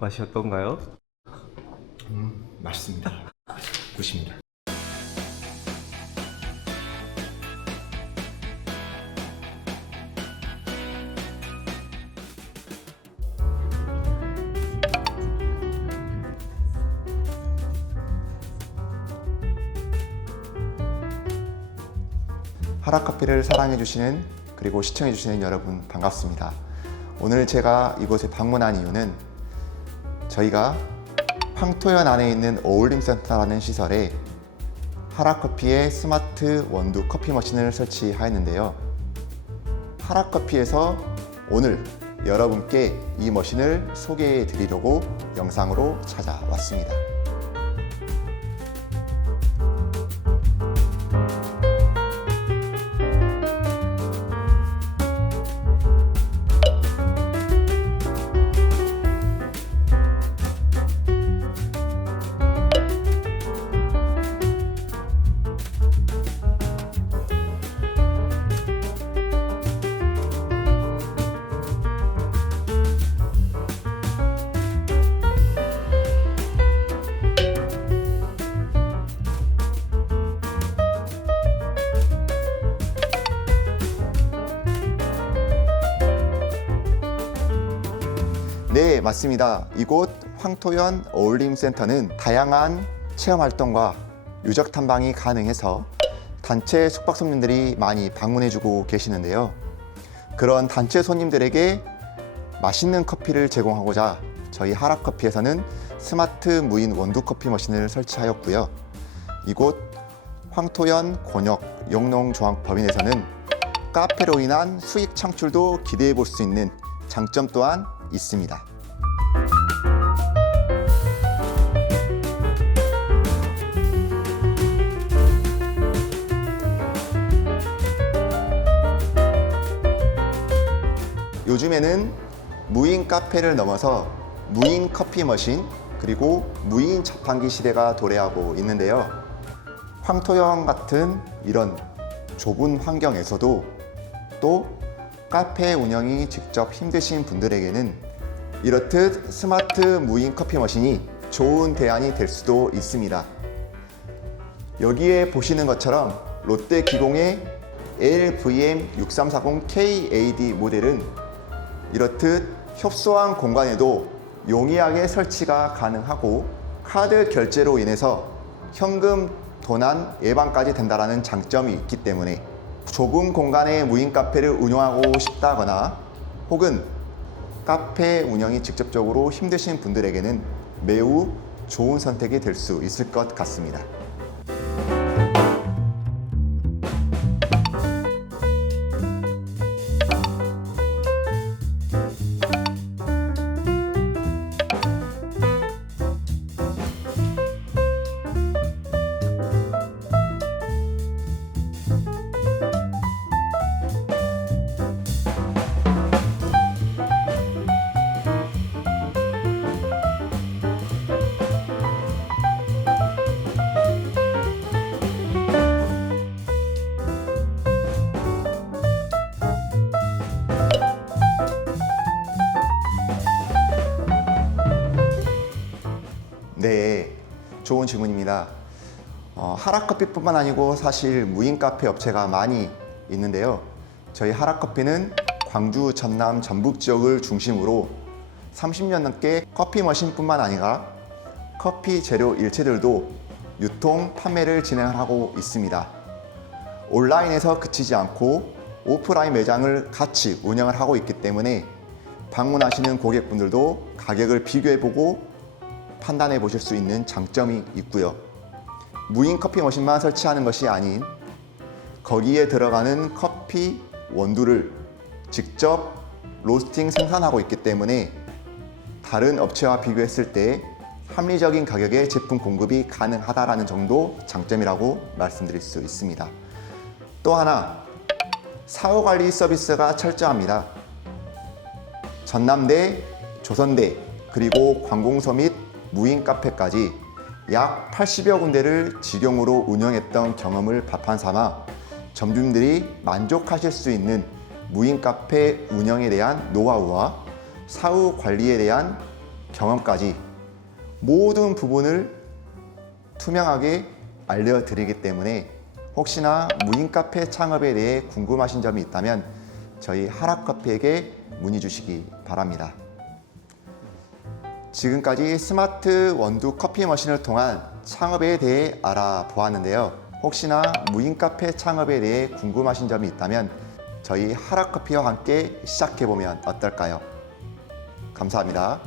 맛이 어떤가요? 음, 맛있습니다. 굿입니다. 하라커피를 사랑해주시는 그리고 시청해주시는 여러분 반갑습니다. 오늘 제가 이곳에 방문한 이유는 저희가 황토현 안에 있는 어울림센터라는 시설에 하라커피의 스마트 원두 커피 머신을 설치하였는데요. 하라커피에서 오늘 여러분께 이 머신을 소개해 드리려고 영상으로 찾아왔습니다. 네, 맞습니다. 이곳 황토현 어울림센터는 다양한 체험 활동과 유적 탐방이 가능해서 단체 숙박 손님들이 많이 방문해주고 계시는데요. 그런 단체 손님들에게 맛있는 커피를 제공하고자 저희 하락커피에서는 스마트 무인 원두 커피 머신을 설치하였고요. 이곳 황토현 권역 영농조합법인에서는 카페로 인한 수익 창출도 기대해 볼 수 있는 장점 또한 있습니다. 요즘에는 무인 카페를 넘어서 무인 커피 머신 그리고 무인 자판기 시대가 도래하고 있는데요. 황토형 같은 이런 좁은 환경에서도 또 카페 운영이 직접 힘드신 분들에게는 이렇듯 스마트 무인 커피 머신이 좋은 대안이 될 수도 있습니다. 여기에 보시는 것처럼 롯데 기공의 LVM6340KAD 모델은 이렇듯 협소한 공간에도 용이하게 설치가 가능하고 카드 결제로 인해서 현금 도난 예방까지 된다는 장점이 있기 때문에 좁은 공간에 무인 카페를 운영하고 싶다거나 혹은 카페 운영이 직접적으로 힘드신 분들에게는 매우 좋은 선택이 될 수 있을 것 같습니다. 네, 좋은 질문입니다. 어, 하락커피뿐만 아니고 사실 무인 카페 업체가 많이 있는데요. 저희 하락커피는 광주, 전남, 전북 지역을 중심으로 30년 넘게 커피 머신뿐만 아니라 커피 재료 일체들도 유통, 판매를 진행하고 있습니다. 온라인에서 그치지 않고 오프라인 매장을 같이 운영을 하고 있기 때문에 방문하시는 고객분들도 가격을 비교해보고 판단해 보실 수 있는 장점이 있고요. 무인 커피 머신만 설치하는 것이 아닌 거기에 들어가는 커피 원두를 직접 로스팅 생산하고 있기 때문에 다른 업체와 비교했을 때 합리적인 가격의 제품 공급이 가능하다라는 정도 장점이라고 말씀드릴 수 있습니다. 또 하나 사후 관리 서비스가 철저합니다. 전남대, 조선대, 그리고 관공서 및 무인 카페까지 약 80여 군데를 직영으로 운영했던 경험을 바탕 삼아 점주님들이 만족하실 수 있는 무인 카페 운영에 대한 노하우와 사후 관리에 대한 경험까지 모든 부분을 투명하게 알려드리기 때문에 혹시나 무인 카페 창업에 대해 궁금하신 점이 있다면 저희 하락커피에게 문의 주시기 바랍니다. 지금까지 스마트 원두 커피 머신을 통한 창업에 대해 알아보았는데요. 혹시나 무인 카페 창업에 대해 궁금하신 점이 있다면 저희 하락커피와 함께 시작해보면 어떨까요? 감사합니다.